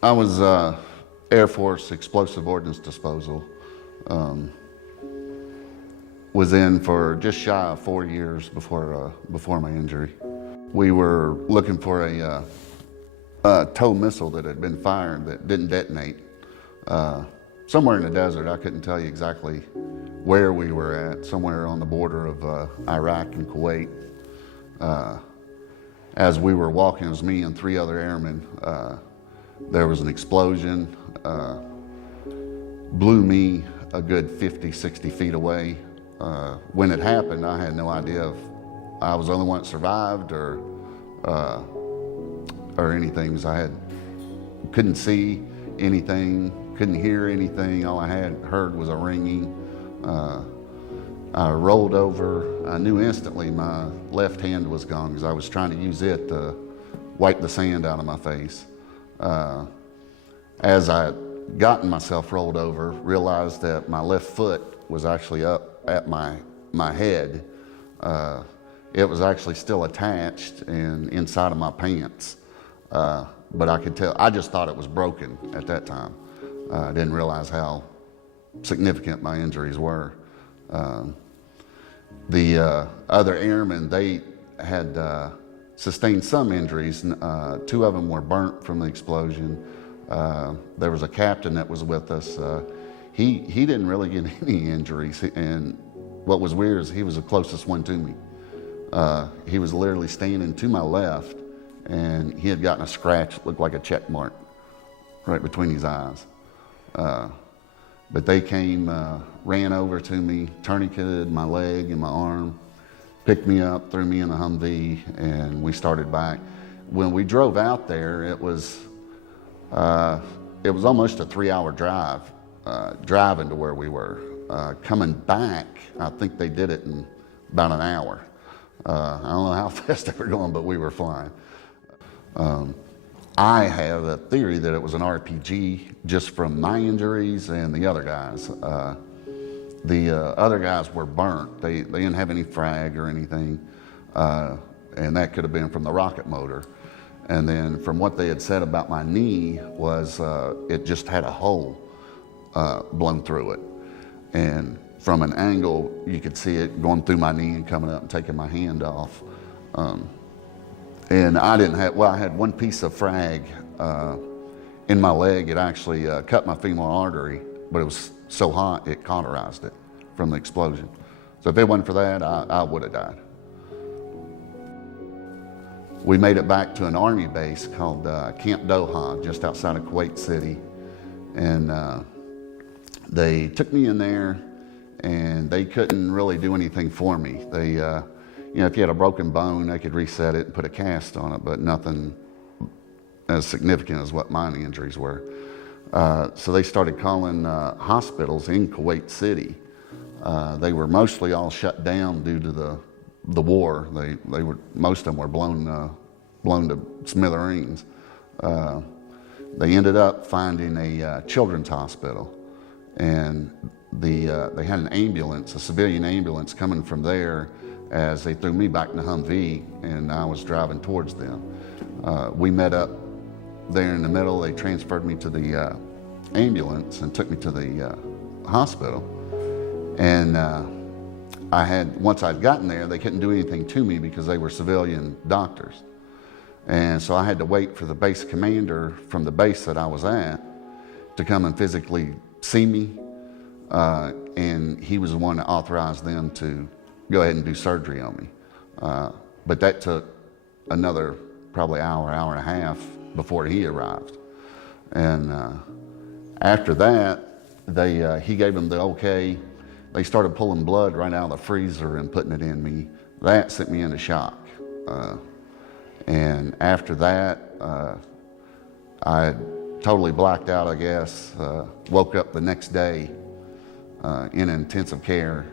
I was Air Force Explosive Ordnance Disposal. Was in for just shy of 4 years before my injury. We were looking for a tow missile that had been fired that didn't detonate. Somewhere in the desert, I couldn't tell you exactly where we were at, somewhere on the border of Iraq and Kuwait. As we were walking, it was me and 3 other airmen, there was an explosion, blew me a good 50, 60 feet away. When it happened, I had no idea if I was the only one that survived or anything, because I couldn't see anything, couldn't hear anything. All I had heard was a ringing. I rolled over. I knew instantly my left hand was gone because I was trying to use it to wipe the sand out of my face. As I had gotten myself rolled over, realized that my left foot was actually up at my head. It was actually still attached and inside of my pants. But I could tell, I just thought it was broken at that time. I didn't realize how significant my injuries were. The other airmen, they had sustained some injuries. 2 of them were burnt from the explosion. There was a captain that was with us. He didn't really get any injuries, and what was weird is he was the closest one to me. He was literally standing to my left, and he had gotten a scratch that looked like a check mark right between his eyes. But they came, ran over to me, tourniqueted my leg and my arm, picked me up, threw me in a Humvee, and we started back. When we drove out there, it was almost a 3-hour drive, driving to where we were. Coming back, I think they did it in about an hour. I don't know how fast they were going, but we were flying. I have a theory that it was an RPG just from my injuries and the other guys. The other guys were burnt. They didn't have any frag or anything, and that could have been from the rocket motor. And then from what they had said about my knee was it just had a hole blown through it. And from an angle, you could see it going through my knee and coming up and taking my hand off. And I didn't have, well, I had one piece of frag in my leg. It actually cut my femoral artery, but it was so hot it cauterized it from the explosion. So if it wasn't for that, I would have died. We made it back to an Army base called Camp Doha, just outside of Kuwait City. And they took me in there, and they couldn't really do anything for me. They, you know, if you had a broken bone, they could reset it and put a cast on it, but nothing as significant as what my injuries were. So they started calling hospitals in Kuwait City. They were mostly all shut down due to the war. They were, most of them were blown to smithereens. They ended up finding a children's hospital, and they had an ambulance, a civilian ambulance, coming from there as they threw me back in the Humvee, and I was driving towards them. We met up there in the middle. They transferred me to the ambulance and took me to the hospital. And once I'd gotten there, they couldn't do anything to me because they were civilian doctors. And so I had to wait for the base commander from the base that I was at to come and physically see me. And he was the one that authorized them to go ahead and do surgery on me. But that took another probably hour and a half before he arrived. And after that, he gave them the okay. They started pulling blood right out of the freezer and putting it in me. That sent me into shock. And after that, I totally blacked out, I guess. Woke up the next day in intensive care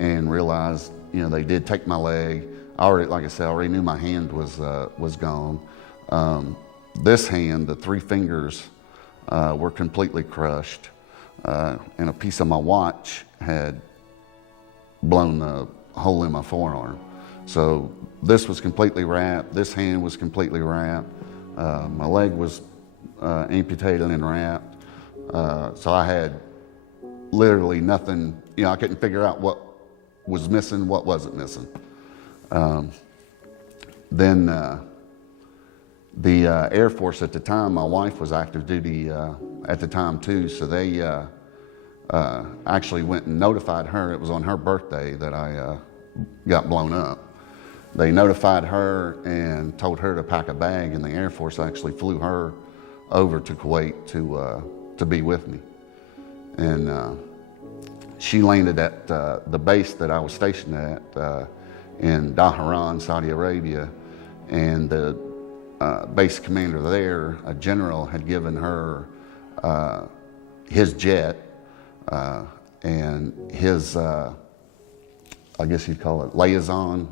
and realized, you know, they did take my leg. I already, like I said, I already knew my hand was gone. This hand, the 3 fingers, were completely crushed, and a piece of my watch had blown a hole in my forearm. So this was completely wrapped. This hand was completely wrapped. My leg was amputated and wrapped. So I had literally nothing, I couldn't figure out what was missing, what wasn't missing. Then the Air Force at the time, my wife was active duty at the time too, so they actually went and notified her. It was on her birthday that I got blown up. They notified her and told her to pack a bag, and the Air Force actually flew her over to Kuwait to be with me. And she landed at the base that I was stationed at in Dhahran, Saudi Arabia, and the base commander there, a general, had given her his jet and his, I guess you'd call it, liaison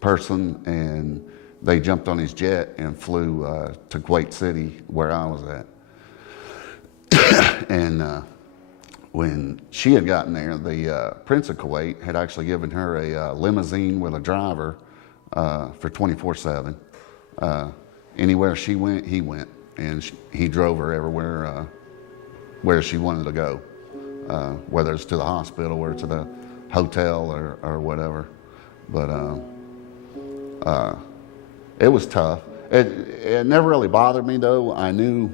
person, and they jumped on his jet and flew to Kuwait City, where I was at. And when she had gotten there, the Prince of Kuwait had actually given her a limousine with a driver for 24/7. Anywhere she went, he went, and he drove her everywhere where she wanted to go, whether it's to the hospital or to the hotel or whatever. But it was tough. It never really bothered me though. I knew,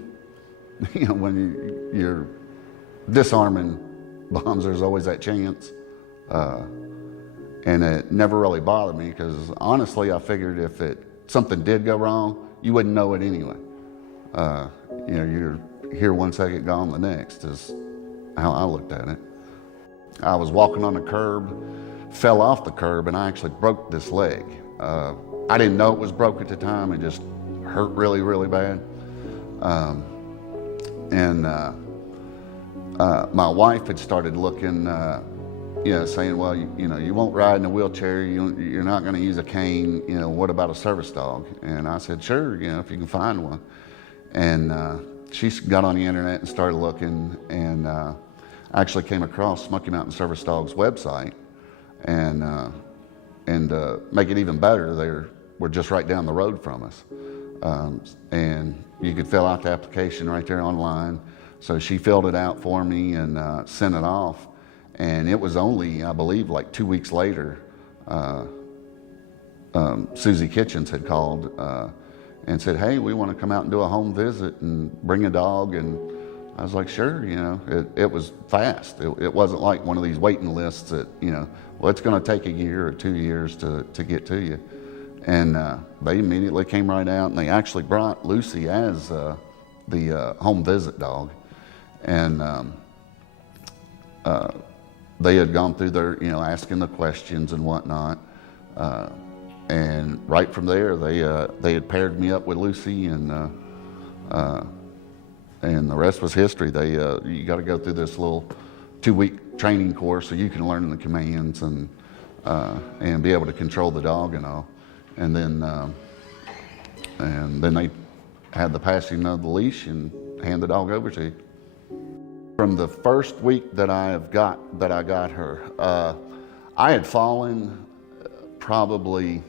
when you're disarming bombs, there's always that chance. And it never really bothered me because honestly, I figured if something did go wrong, you wouldn't know it anyway. You're here one second, gone the next, is how I looked at it. I was walking on the curb, fell off the curb, and I actually broke this leg. I didn't know it was broke at the time. It just hurt really, really bad. My wife had started looking, saying, well, you won't ride in a wheelchair. You're not going to use a cane. What about a service dog? And I said, sure, if you can find one. And she got on the internet and started looking, and actually came across Smoky Mountain Service Dog's website. And make it even better, they were just right down the road from us. And you could fill out the application right there online. So she filled it out for me and sent it off. And it was only, I believe, like 2 weeks later, Susie Kitchens had called and said, hey, we want to come out and do a home visit and bring a dog. And I was like, sure, it was fast. It wasn't like one of these waiting lists that, well, it's going to take a year or 2 years to get to you. And they immediately came right out, and they actually brought Lucy as the home visit dog. And they had gone through their, asking the questions and whatnot. And right from there, they had paired me up with Lucy, and the rest was history. You got to go through this little 2-week training course so you can learn the commands and be able to control the dog and all. And then they had the passing of the leash and hand the dog over to you. From the first week that I got her, I had fallen probably,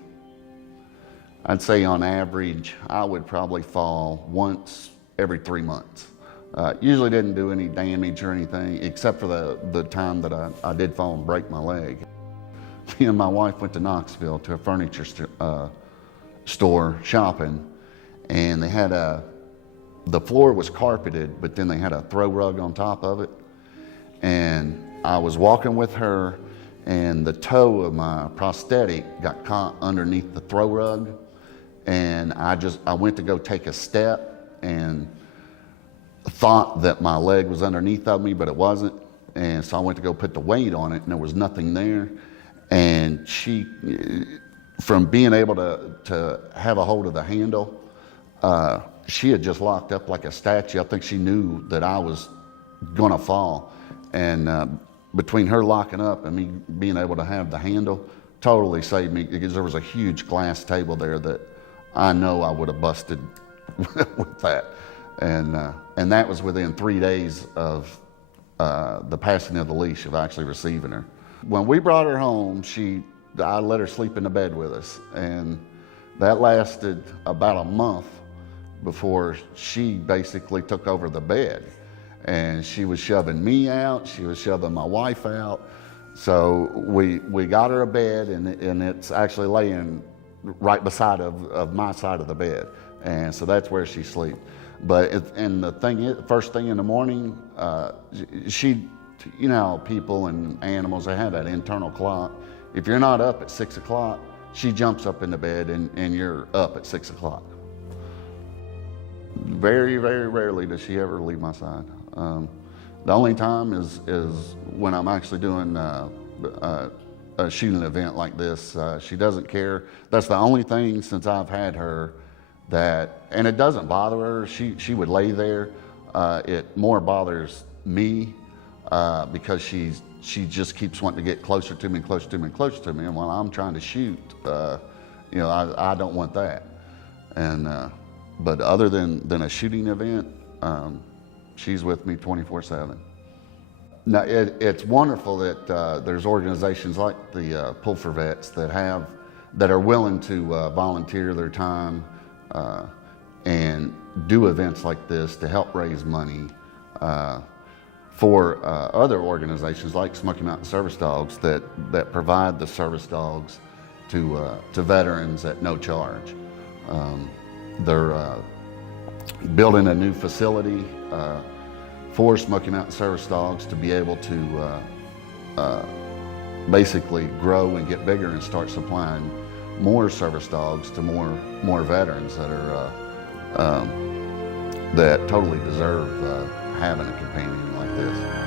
I'd say on average, I would probably fall once every 3 months. Usually didn't do any damage or anything, except for the time that I did fall and break my leg. Me and my wife went to Knoxville to a furniture store shopping, and they had the floor was carpeted, but then they had a throw rug on top of it. And I was walking with her, and the toe of my prosthetic got caught underneath the throw rug. And I went to go take a step and thought that my leg was underneath of me, but it wasn't. And so I went to go put the weight on it, and there was nothing there. And she, from being able to have a hold of the handle, she had just locked up like a statue. I think she knew that I was gonna fall. And between her locking up and me being able to have the handle, totally saved me, because there was a huge glass table there that I know I would have busted with that. And that was within 3 days of the passing of the leash, of actually receiving her. When we brought her home, I let her sleep in the bed with us, and that lasted about a month before she basically took over the bed. And she was shoving me out, she was shoving my wife out. So we got her a bed, and it's actually laying right beside of my side of the bed. And so that's where she sleeps. But and the thing is, first thing in the morning, she, you know, people and animals, they have that internal clock. If you're not up at 6 o'clock, she jumps up in the bed and you're up at 6 o'clock. Very, very rarely does she ever leave my side. The only time is when I'm actually doing a shooting event like this. She doesn't care. That's the only thing since I've had her that, and it doesn't bother her. She would lay there. It more bothers me because she just keeps wanting to get closer to me, closer to me, closer to me. And while I'm trying to shoot, you know, I don't want that. And but other than a shooting event, she's with me 24/7. Now, it's wonderful that there's organizations like the Pull for Vets that are willing to volunteer their time and do events like this to help raise money for other organizations like Smoky Mountain Service Dogs that provide the service dogs to veterans at no charge. They're building a new facility for Smoky Mountain Service Dogs to be able to basically grow and get bigger and start supplying more service dogs to more veterans that are that totally deserve having a companion like this.